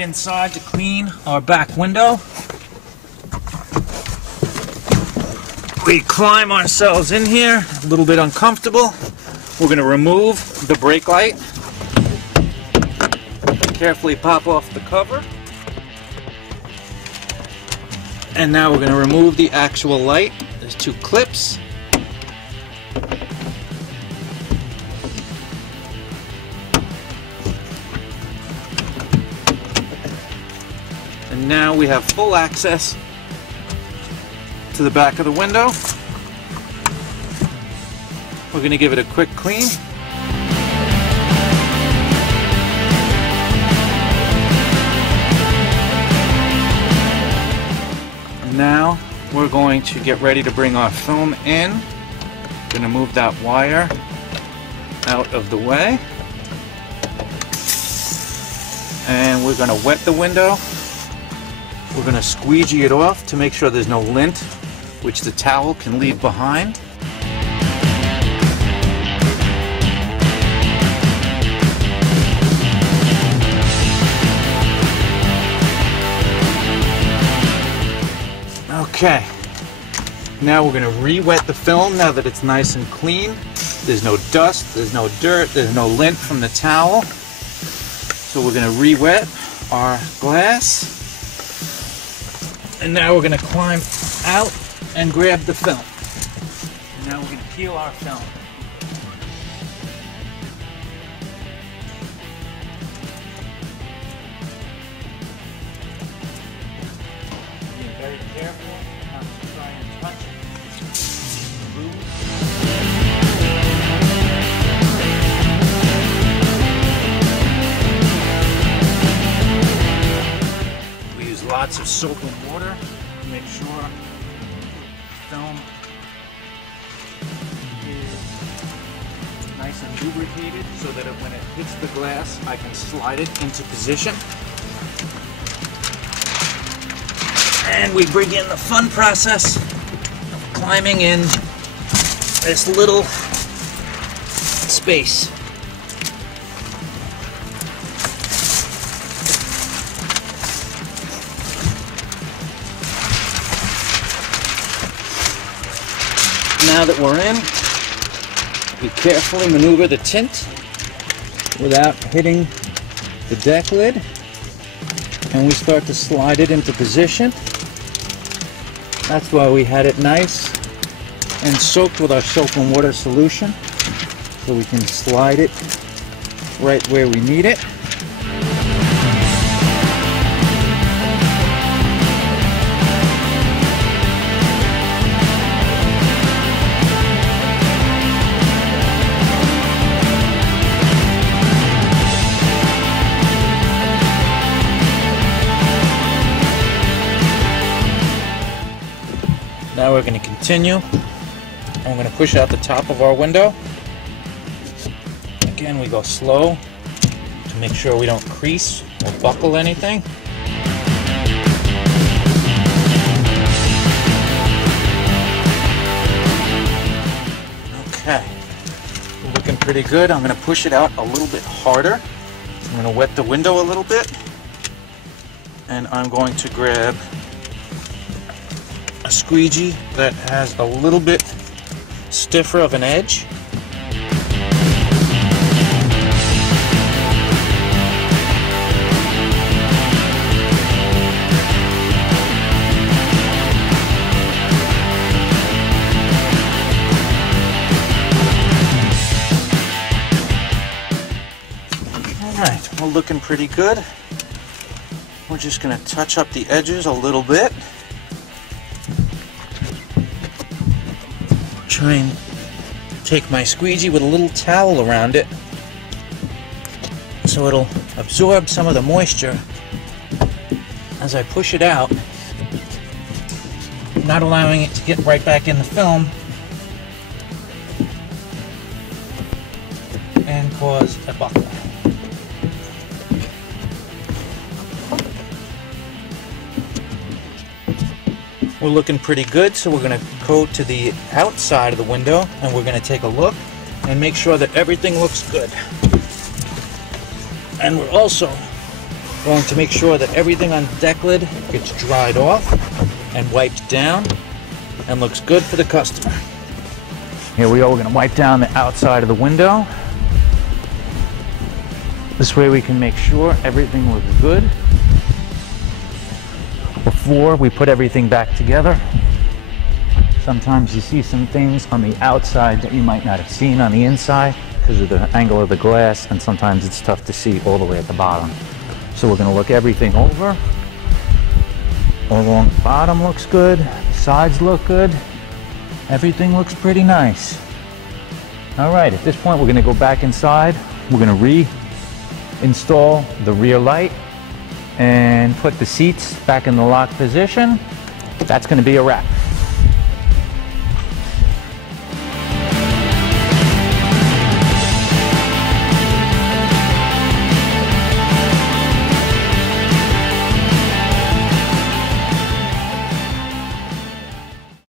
right inside to clean our back window. We climb ourselves in here, a little bit uncomfortable. We're going to remove the brake light. Carefully pop off the cover. And now we're going to remove the actual light. There's two clips. And now we have full access to the back of the window. We're going to give it a quick clean. Now we're going to get ready to bring our film in. Going to move that wire out of the way. And we're going to wet the window. We're going to squeegee it off to make sure there's no lint, which the towel can leave behind. Okay, now we're going to re-wet the film now that it's nice and clean. There's no dust, there's no dirt, there's no lint from the towel. So we're going to re-wet our glass. And now we're going to climb out and grab the film. And now we're going to peel our film. Being very careful not to try and touch the glue. We use lots of soap and water to make sure the film is nice and lubricated so that when it hits the glass, I can slide it into position. And we begin the fun process of climbing in this little space. Now that we're in, we carefully maneuver the tint without hitting the deck lid, and we start to slide it into position. That's why we had it nice and soaked with our soap and water solution, so we can slide it right where we need it. Now we're going to continue. I'm going to push out the top of our window. Again, we go slow to make sure we don't crease or buckle anything. Okay, looking pretty good. I'm going to push it out a little bit harder. I'm going to wet the window a little bit, and I'm going to grab a squeegee that has a little bit stiffer of an edge. Alright, we're looking pretty good. We're just going to touch up the edges a little bit. Try and take my squeegee with a little towel around it so it'll absorb some of the moisture as I push it out, not allowing it to get right back in the film and cause a buckle. We're looking pretty good, so we're going to go to the outside of the window and we're going to take a look and make sure that everything looks good. And we're also Going to make sure that everything on the deck lid gets dried off and wiped down and looks good for the customer. Here we go, we're gonna wipe down the outside of the window. This way we can make sure everything looks good before we put everything back together. Sometimes you see some things on the outside that you might not have seen on the inside because of the angle of the glass, and sometimes it's tough to see all the way at the bottom. So we're gonna look everything over. All along the bottom looks good, the sides look good, everything looks pretty nice. All right, at this point we're gonna go back inside. We're gonna reinstall the rear light and put the seats back in the lock position. That's gonna be a wrap.